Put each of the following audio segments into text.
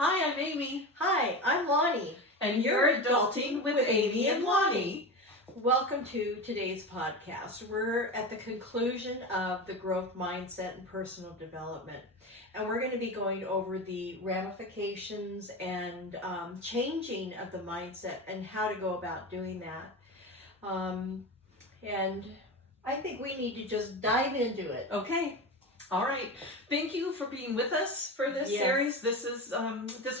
Hi, I'm Amy. Hi, I'm Lonnie. And you're Adulting with Amy and Lonnie. Welcome to today's podcast. We're at the conclusion of the growth mindset and personal development. And we're going to be going over the ramifications and changing of the mindset and how to go about doing that. And I think we need to just dive into it. Okay. All right. Thank you for being with us for this series. This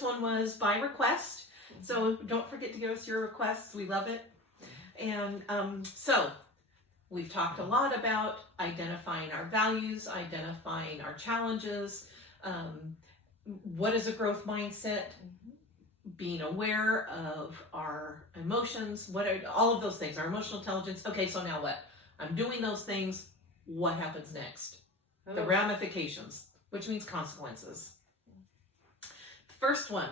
one was by request. So don't forget to give us your requests. We love it. And so we've talked a lot about identifying our values, identifying our challenges. What is a growth mindset? Being aware of our emotions. What are all of those things? Our emotional intelligence. Okay, so now what? I'm doing those things. What happens next? The ramifications, which means consequences. The first one,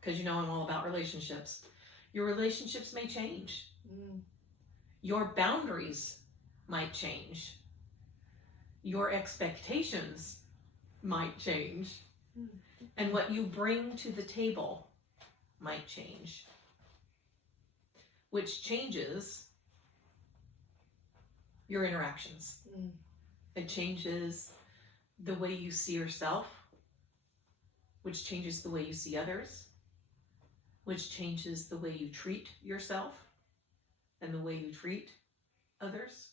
because you know I'm all about relationships. Your relationships may change. Your boundaries might change. Your expectations might change. And what you bring to the table might change. Which changes your interactions. It changes the way you see yourself, which changes the way you see others, which changes the way you treat yourself and the way you treat others.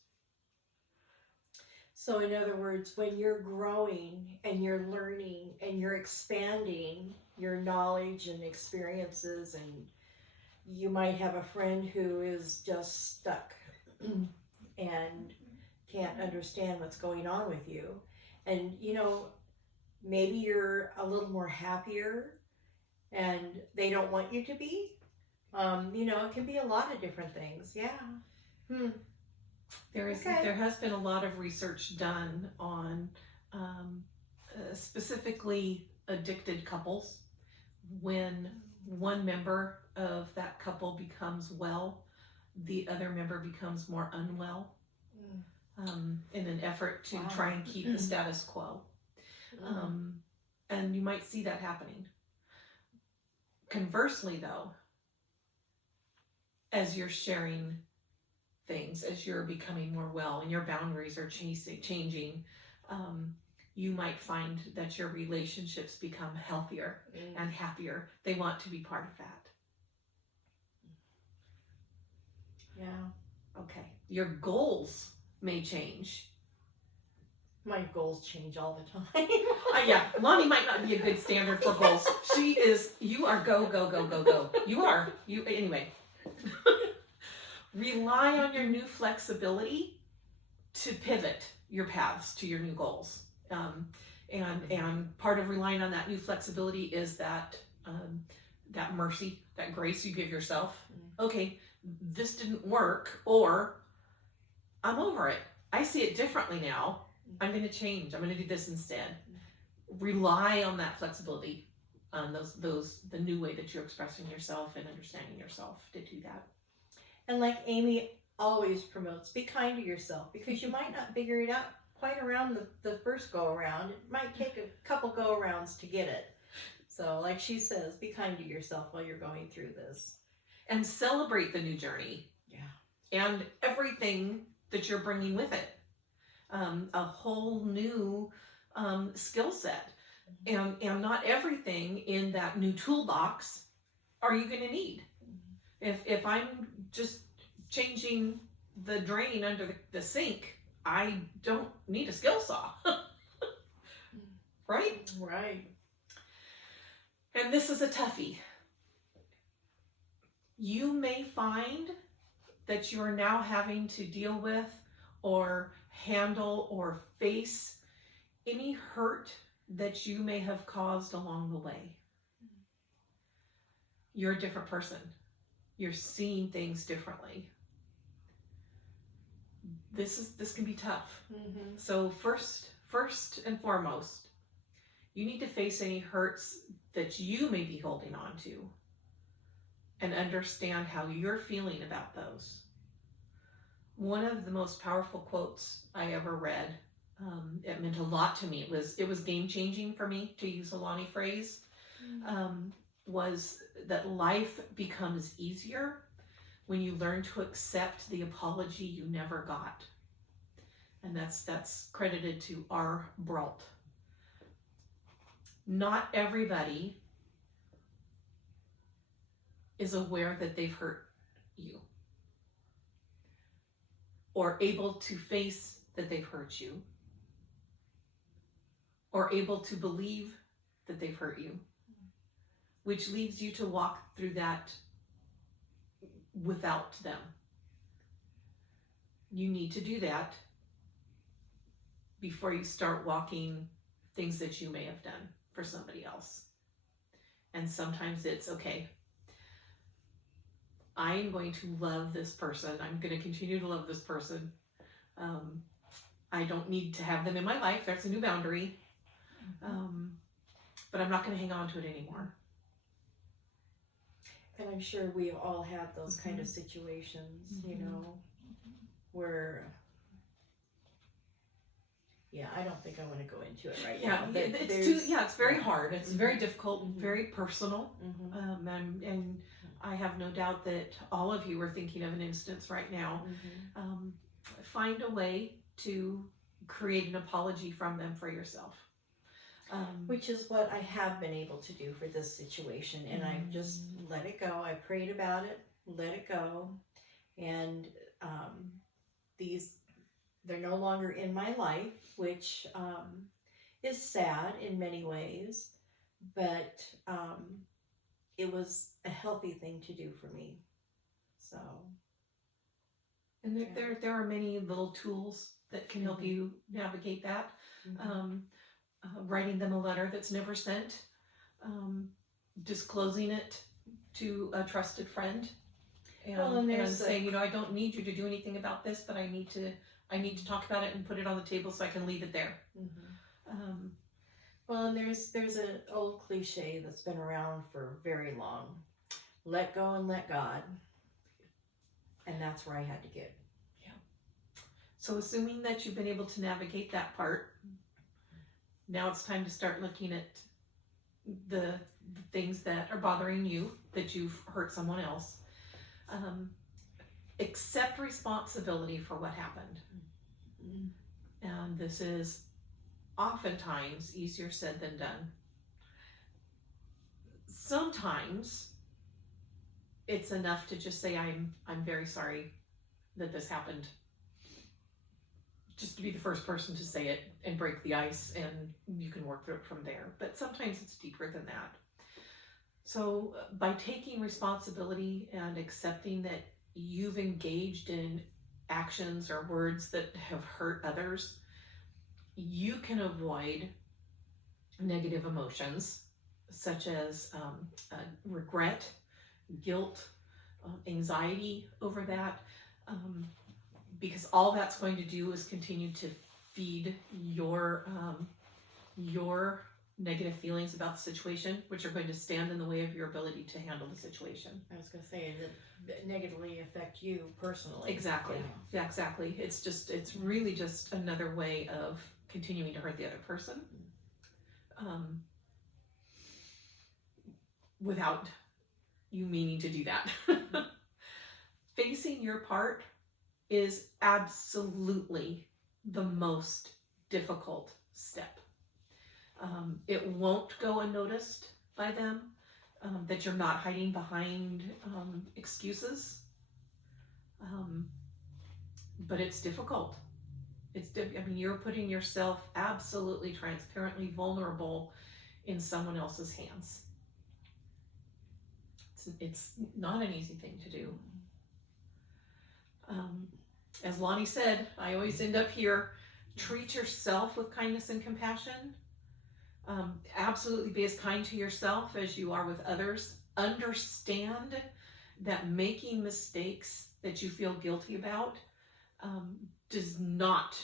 So in other words, when you're growing and you're learning and you're expanding your knowledge and experiences, and you might have a friend who is just stuck and can't understand what's going on with you, and maybe you're a little more happier and they don't want you to be. It can be a lot of different things. There has been a lot of research done on specifically addicted couples. When one member of that couple becomes well, the other member becomes more unwell. In an effort to try and keep the status quo. And you might see that happening. Conversely, though, as you're sharing things, as you're becoming more well and your boundaries are changing, you might find that your relationships become healthier and happier. They want to be part of that. Okay. Your goals may change. My goals change all the time. Lonnie might not be a good standard for goals. You are go, go, go, go, go. Anyway. Rely on your new flexibility to pivot your paths to your new goals. And part of relying on that new flexibility is that mercy, that grace you give yourself. Okay, this didn't work, or I'm over it. I see it differently now. I'm going to change. I'm going to do this instead. Rely on that flexibility, on the new way that you're expressing yourself and understanding yourself to do that. And like Amy always promotes, be kind to yourself, because you might not figure it out quite around the first go around. It might take a couple go arounds to get it. So like she says, be kind to yourself while you're going through this. And celebrate the new journey. And everything that you're bringing with it. A whole new skill set. And not everything in that new toolbox are you going to need. If I'm just changing the drain under the sink, I don't need a skill saw. Right? Right. And this is a toughie. You may find that you are now having to deal with or handle or face any hurt that you may have caused along the way. You're a different person. You're seeing things differently. This can be tough. So first and foremost, you need to face any hurts that you may be holding on to and understand how you're feeling about those. One of the most powerful quotes I ever read, it meant a lot to me. It was game changing for me, to use a Lonnie phrase. was that life becomes easier when you learn to accept the apology you never got. And that's credited to R. Brault. Not everybody is aware that they've hurt you, or able to face that they've hurt you, or able to believe that they've hurt you, which leads you to walk through that without them. You need to do that before you start walking things that you may have done for somebody else. And sometimes it's, okay, I'm going to love this person. I'm going to continue to love this person. I don't need to have them in my life. That's a new boundary. But I'm not going to hang on to it anymore. And I'm sure we've all had those kind of situations, you know, where, yeah, I don't think I want to go into it right now. But it's very hard. It's very difficult, very personal. And I have no doubt that all of you are thinking of an instance right now. Find a way to create an apology from them for yourself. Which is what I have been able to do for this situation. And I just let it go. I prayed about it, let it go. And they're no longer in my life, which is sad in many ways. But it was a healthy thing to do for me. So. And there are many little tools that can help you navigate that. Writing them a letter that's never sent, disclosing it to a trusted friend, and saying, you know, I don't need you to do anything about this, but I need to talk about it and put it on the table so I can leave it there. Well, and there's an old cliche that's been around for very long: let go and let God. And that's where I had to get. Yeah. So assuming that you've been able to navigate that part, now it's time to start looking at the things that are bothering you, that you've hurt someone else. Accept responsibility for what happened. And this is oftentimes easier said than done. Sometimes it's enough to just say, I'm very sorry that this happened. Just to be the first person to say it and break the ice, and you can work through it from there. But sometimes it's deeper than that. So by taking responsibility and accepting that you've engaged in actions or words that have hurt others, you can avoid negative emotions such as regret, guilt, anxiety over that, because all that's going to do is continue to feed your negative feelings about the situation, which are going to stand in the way of your ability to handle the situation. I was going to say that negatively affect you personally. Exactly. Yeah, exactly. It's really just another way of continuing to hurt the other person, without you meaning to do that. Facing your part is absolutely the most difficult step. It won't go unnoticed by them, that you're not hiding behind excuses, but it's difficult. You're putting yourself absolutely transparently vulnerable in someone else's hands. It's not an easy thing to do. As Lonnie said, I always end up here, treat yourself with kindness and compassion. Absolutely be as kind to yourself as you are with others. Understand that making mistakes that you feel guilty about does not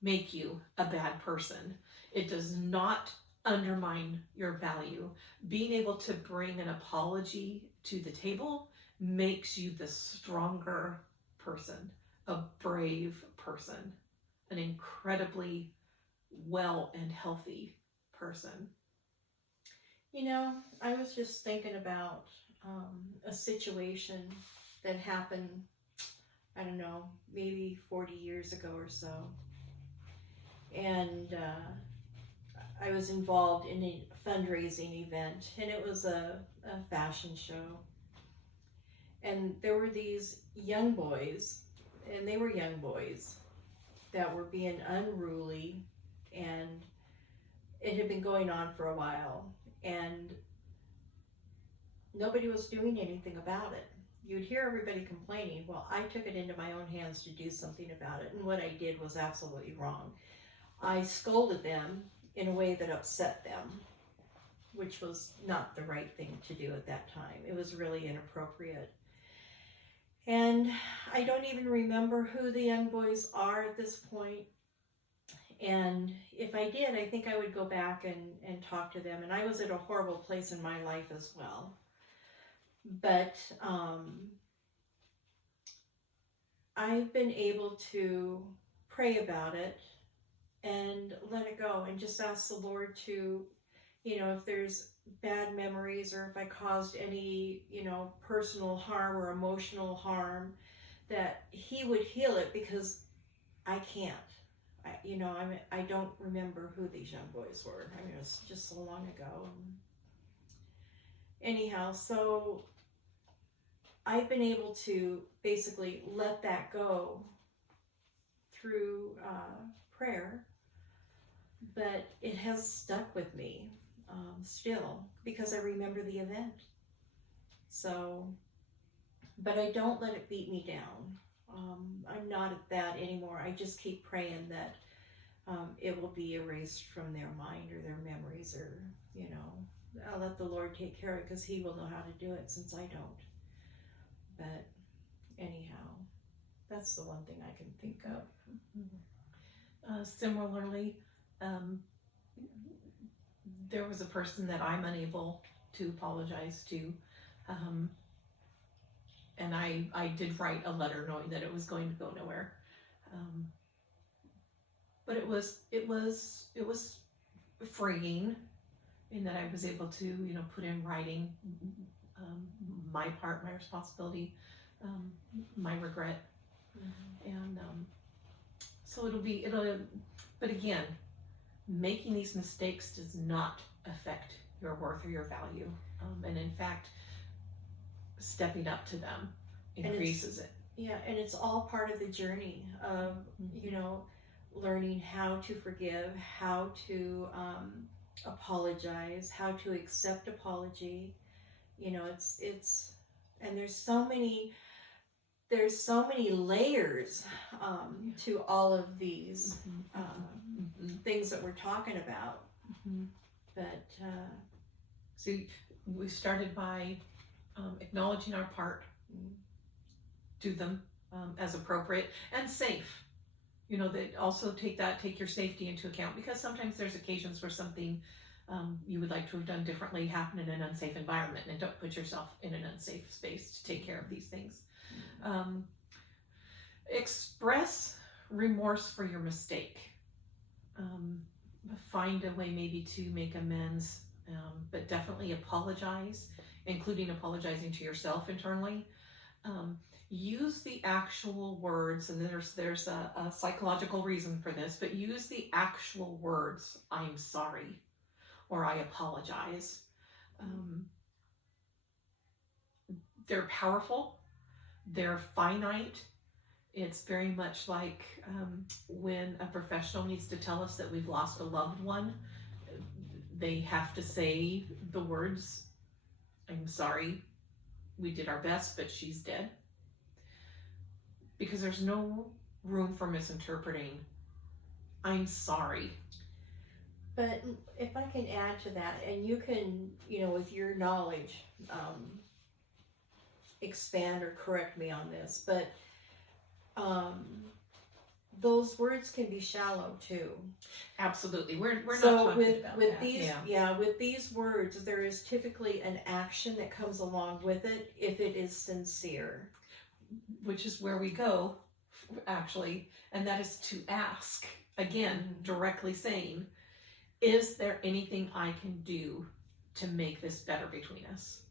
make you a bad person. It does not undermine your value. Being able to bring an apology to the table makes you the stronger person, a brave person, an incredibly well and healthy person. You know, I was just thinking about a situation that happened, I don't know, maybe 40 years ago or so. And I was involved in a fundraising event, and it was a fashion show. And there were these young boys, and they were young boys, that were being unruly, and it had been going on for a while. And nobody was doing anything about it. You'd hear everybody complaining. Well, I took it into my own hands to do something about it, and what I did was absolutely wrong. I scolded them in a way that upset them, which was not the right thing to do at that time. It was really inappropriate. And I don't even remember who the young boys are at this point. And if I did, I think I would go back and talk to them. And I was at a horrible place in my life as well. But I've been able to pray about it and let it go and just ask the Lord to, you know, if there's bad memories or if I caused any, you know, personal harm or emotional harm, that He would heal it, because I can't. I don't remember who these young boys were. I mean, it was just so long ago. Anyhow, so I've been able to basically let that go through prayer, but it has stuck with me still, because I remember the event. So, but I don't let it beat me down. I'm not at that anymore. I just keep praying that it will be erased from their mind or their memories, or, you know, I'll let the Lord take care of it, because He will know how to do it, since I don't. But anyhow, that's the one thing I can think of. Similarly, there was a person that I'm unable to apologize to, and I did write a letter knowing that it was going to go nowhere, but it was freeing in that I was able to, you know, put in writing my part, my responsibility, my regret, and so but again, making these mistakes does not affect your worth or your value, and in fact, stepping up to them increases it. Yeah, and it's all part of the journey of, you know, learning how to forgive, how to apologize, how to accept apology. You know, it's and there's so many layers to all of these things that we're talking about. But see, we started by acknowledging our part, do them as appropriate and safe. You know, that also take your safety into account, because sometimes there's occasions where something you would like to have done differently happen in an unsafe environment, and don't put yourself in an unsafe space to take care of these things. Express remorse for your mistake. Find a way maybe to make amends, but definitely apologize, including apologizing to yourself internally. Use the actual words, and there's a psychological reason for this, but use the actual words, I'm sorry, or I apologize. They're powerful, they're finite. It's very much like when a professional needs to tell us that we've lost a loved one, they have to say the words, I'm sorry, we did our best, but she's dead. Because there's no room for misinterpreting, I'm sorry. But if I can add to that, and you can, you know, with your knowledge, expand or correct me on this, but those words can be shallow too. Absolutely. We're so not talking about with that. These, with these words, there is typically an action that comes along with it if it is sincere. Which is where we go, actually, and that is to ask, again, directly saying, is there anything I can do to make this better between us.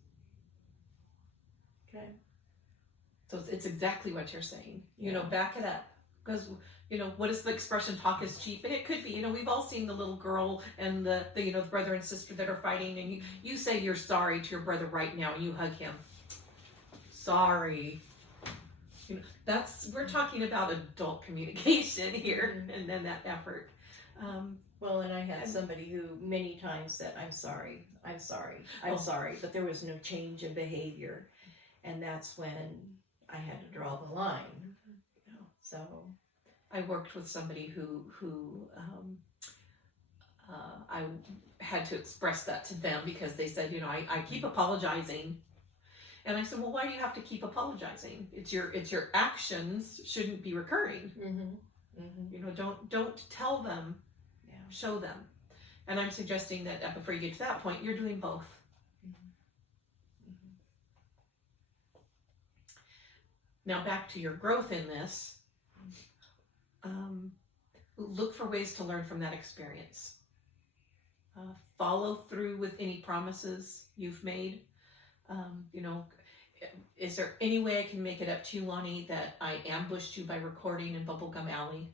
Okay. So it's exactly what you're saying. You know, Yeah. back it up. Because, you know, what is the expression, talk is cheap? And it could be, you know, we've all seen the little girl and the you know, the brother and sister that are fighting, and you say you're sorry to your brother right now, and you hug him. Sorry. You know, we're talking about adult communication here, and then that effort. Well, and I had somebody who many times said, I'm sorry, I'm Oh. sorry, but there was no change in behavior. And that's when I had to draw the line. You know, so I worked with somebody who I had to express that to them because they said, you know, I keep apologizing. And I said, well, why do you have to keep apologizing? It's your actions shouldn't be recurring. You know, don't tell them, show them. And I'm suggesting that before you get to that point, you're doing both. Now back to your growth in this. Look for ways to learn from that experience. Follow through with any promises you've made. You know, is there any way I can make it up to you, Lonnie, that I ambushed you by recording in Bubblegum Alley?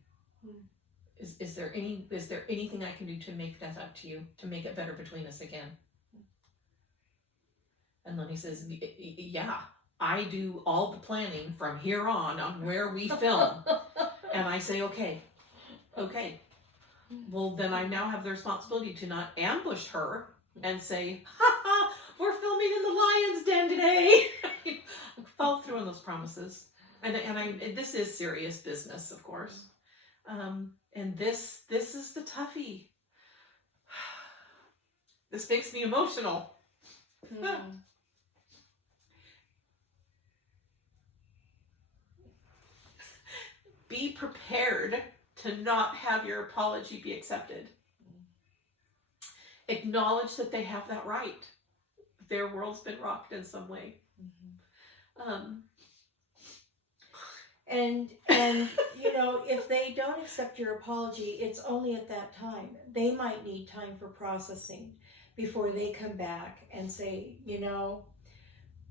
Is there anything I can do to make that up to you, to make it better between us again? And Lonnie says, yeah, I do all the planning from here on where we film. And I say, okay. Well, then I now have the responsibility to not ambush her and say, ha ha, we're filming in the lion's den today. Follow through on those promises. And this is serious business, of course. And this is the toughie. This makes me emotional. Be prepared to not have your apology be accepted. Acknowledge that they have that right. Their world's been rocked in some way. And you know, if they don't accept your apology, it's only at that time. They might need time for processing before they come back and say, you know,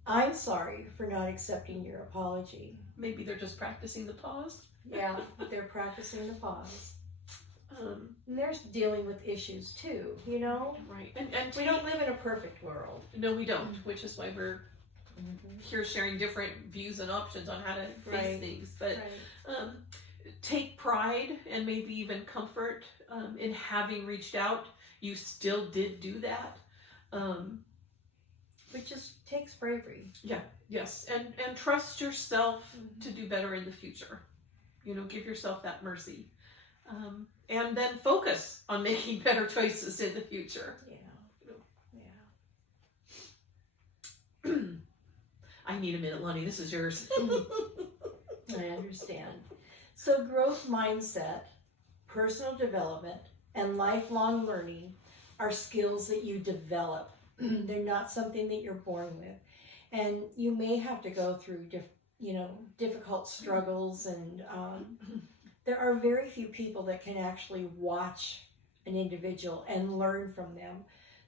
I'm sorry for not accepting your apology. Maybe they're just practicing the pause. Yeah, they're practicing the pause. And they're dealing with issues too, you know? Right. And we don't live in a perfect world. No, we don't, which is why we're here sharing different views and options on how to face things. But take pride and maybe even comfort in having reached out. You still did do that. Which just takes bravery. Yeah, yes. And trust yourself to do better in the future. You know, give yourself that mercy. And then focus on making better choices in the future. Yeah. I need a minute, Lonnie. This is yours. I understand. So growth mindset, personal development, and lifelong learning are skills that you develop. They're not something that you're born with. And you may have to go through difficult struggles, and there are very few people that can actually watch an individual and learn from them.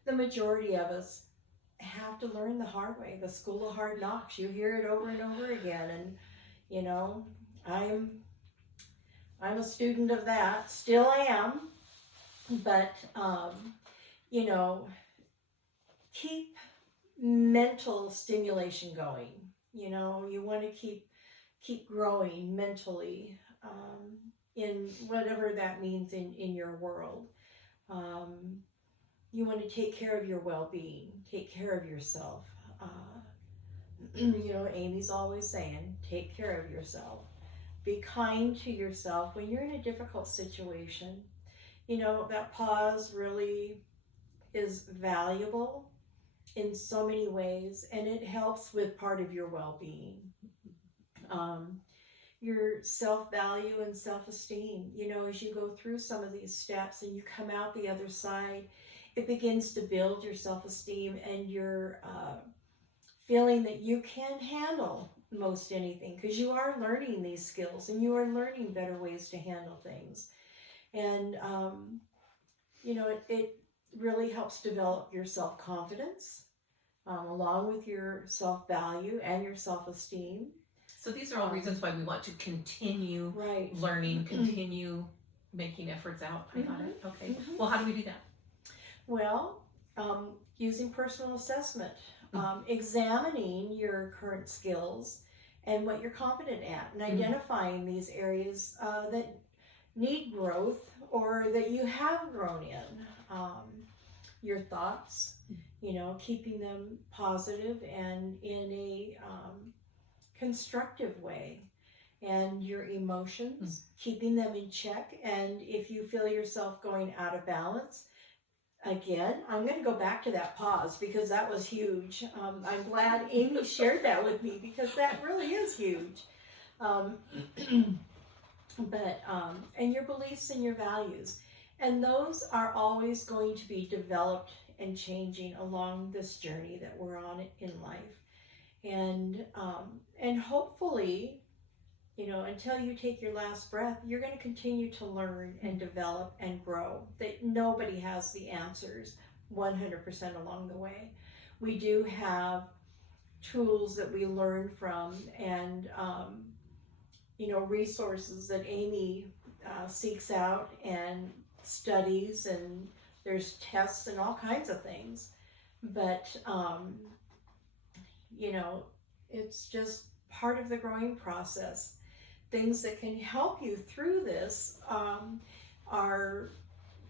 The majority of us have to learn the hard way, the school of hard knocks. You hear it over and over again, and you know, I'm a student of that, still am, but you know, keep mental stimulation going. You know, you want to keep growing mentally in whatever that means in your world. You want to take care of your well-being, take care of yourself. You know, Amy's always saying, take care of yourself. Be kind to yourself when you're in a difficult situation. You know, that pause really is valuable in so many ways, and it helps with part of your well-being. Your self-value and self-esteem, you know, as you go through some of these steps and you come out the other side, it begins to build your self-esteem and your feeling that you can handle most anything, because you are learning these skills and you are learning better ways to handle things. And you know, really helps develop your self-confidence, along with your self-value and your self-esteem. So these are all reasons why we want to continue Right. learning, continue making efforts out. I got it. Okay. Well, how do we do that? Well, using personal assessment, examining your current skills and what you're competent at, and identifying these areas that need growth or that you have grown in. Your thoughts, keeping them positive and in a constructive way. And your emotions, keeping them in check. And if you feel yourself going out of balance, again, I'm going to go back to that pause because that was huge. I'm glad Amy shared that with me because that really is huge. And your beliefs and your values. And those are always going to be developed and changing along this journey that we're on in life. And hopefully, until you take your last breath, you're going to continue to learn and develop and grow. That nobody has the answers 100% along the way. We do have tools that we learn from and, resources that Amy seeks out and studies, and there's tests and all kinds of things. But, it's just part of the growing process. Things that can help you through this are,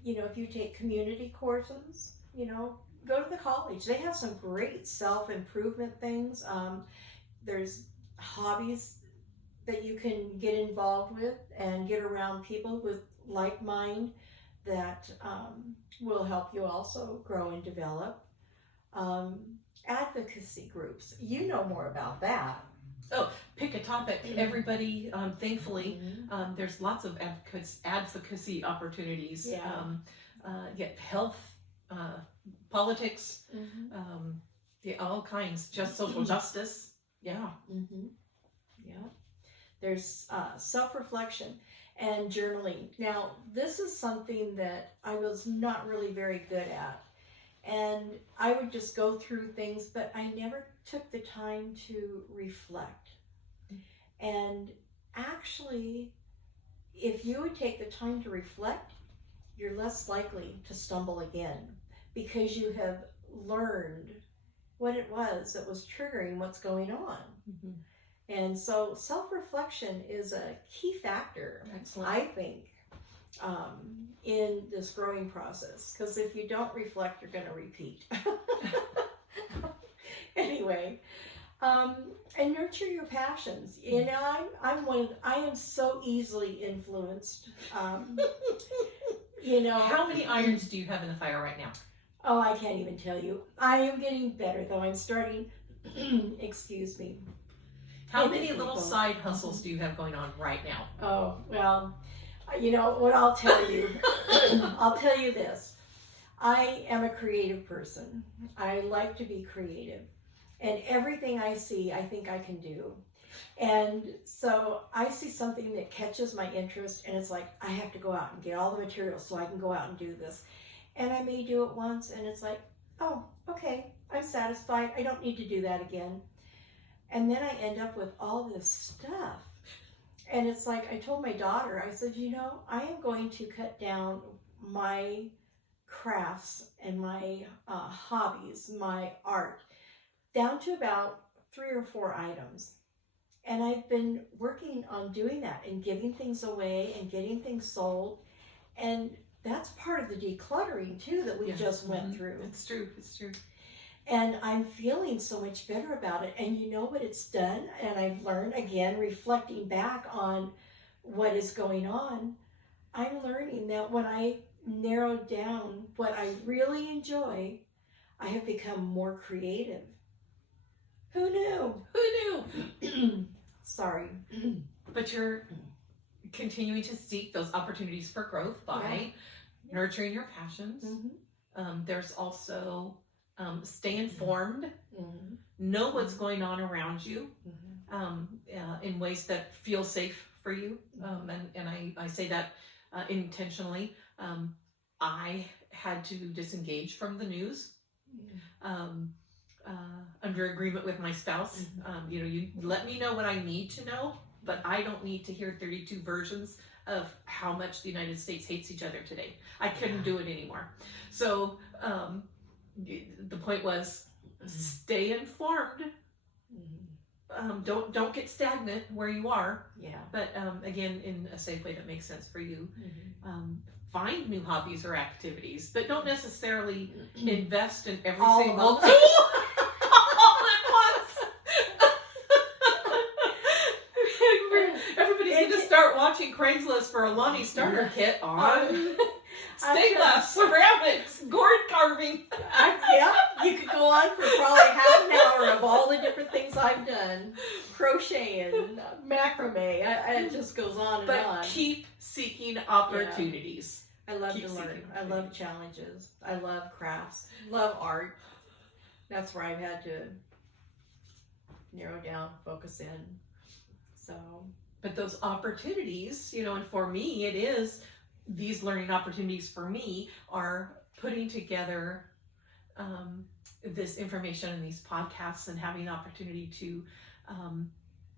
if you take community courses, go to the college. They have some great self-improvement things. There's hobbies that you can get involved with and get around people with like mind that will help you also grow and develop. Advocacy groups, you know more about that. Oh, pick a topic. Everybody, thankfully, there's lots of advocacy opportunities. Get health, politics, all kinds, just social justice. Yeah. There's self-reflection and journaling. Now, this is something that I was not really very good at. And I would just go through things, but I never took the time to reflect. And actually, if you would take the time to reflect, you're less likely to stumble again because you have learned what it was that was triggering what's going on. And so self-reflection is a key factor, I think, in this growing process. Because if you don't reflect, you're going to repeat. Anyway, and nurture your passions. I am so easily influenced. How many irons do you have in the fire right now? Oh, I can't even tell you. I am getting better, though. I'm starting, excuse me. How many little side hustles do you have going on right now? Oh, well, what I'll tell you. I'll tell you this. I am a creative person. I like to be creative. And everything I see, I think I can do. And so I see something that catches my interest, and it's like, I have to go out and get all the materials so I can go out and do this. And I may do it once, and it's like, oh, okay, I'm satisfied. I don't need to do that again. And then I end up with all this stuff. And it's like, I told my daughter, I said, I am going to cut down my crafts and my hobbies, my art, down to about 3 or 4 items. And I've been working on doing that and giving things away and getting things sold. And that's part of the decluttering too that we just went through. It's true. And I'm feeling so much better about it. And you know what it's done? And I've learned, again, reflecting back on what is going on, I'm learning that when I narrow down what I really enjoy, I have become more creative. Who knew? Sorry. But you're continuing to seek those opportunities for growth by nurturing your passions. There's also stay informed, know what's going on around you in ways that feel safe for you. And I say that intentionally. I had to disengage from the news. Under agreement with my spouse, you let me know what I need to know, but I don't need to hear 32 versions of how much the United States hates each other today. I couldn't do it anymore. So the point was, stay informed. Don't get stagnant where you are. Yeah. But again, in a safe way that makes sense for you. Find new hobbies or activities, but don't necessarily invest in every single tool all at once. Everybody's going to start watching Craigslist for a Lonnie starter kit on stainless, ceramics, gourd carving. You could go on for probably half an hour of all the different things I've done. Crocheting, macrame, it just goes on and on. But keep seeking opportunities. I love to learn. I love challenges. I love crafts. Love art. That's where I've had to narrow down, focus in. So, but those opportunities, and for me, it is these learning opportunities for me are putting together this information in these podcasts and having an opportunity to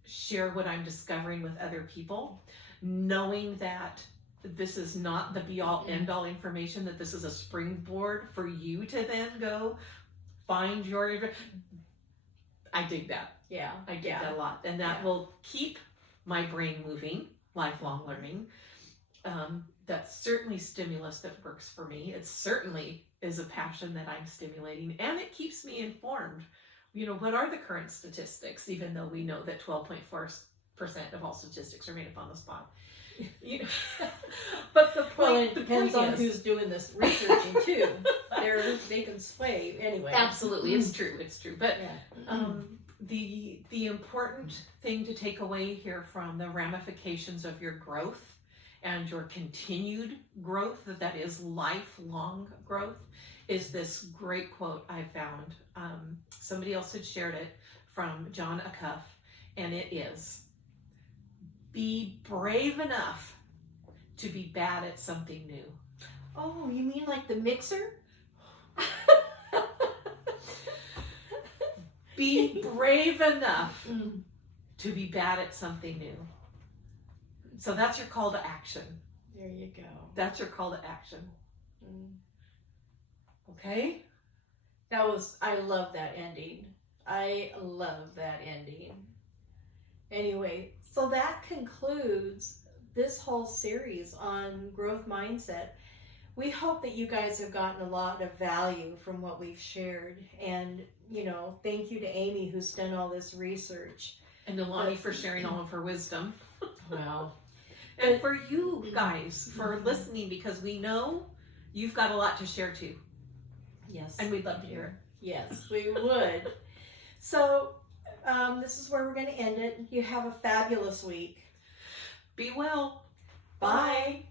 share what I'm discovering with other people, knowing that this is not the be-all end-all information, that this is a springboard for you to then go find your... I dig that. Yeah. I dig that a lot. And that will keep my brain moving, lifelong learning. That's certainly stimulus that works for me. It certainly is a passion that I'm stimulating, and it keeps me informed. What are the current statistics, even though we know that 12.4% of all statistics are made up on the spot. But the point, it depends on who's doing this researching too. They can sway anyway. Absolutely, it's true. But the important thing to take away here from the ramifications of your growth and your continued growth, that is lifelong growth, is this great quote I found. Somebody else had shared it from John Acuff, and it is, be brave enough to be bad at something new. Oh, you mean like the mixer? Be brave enough to be bad at something new. So that's your call to action. There you go. That's your call to action. Okay? I love that ending. I love that ending. Anyway, so that concludes this whole series on growth mindset. We hope that you guys have gotten a lot of value from what we've shared. And, thank you to Amy who's done all this research. And to Lonnie for sharing all of her wisdom. Well. And for you guys for listening, because we know you've got a lot to share too. Yes. And we'd love to hear it. Yes, we would. So, this is where we're going to end it. You have a fabulous week. Be well. Bye.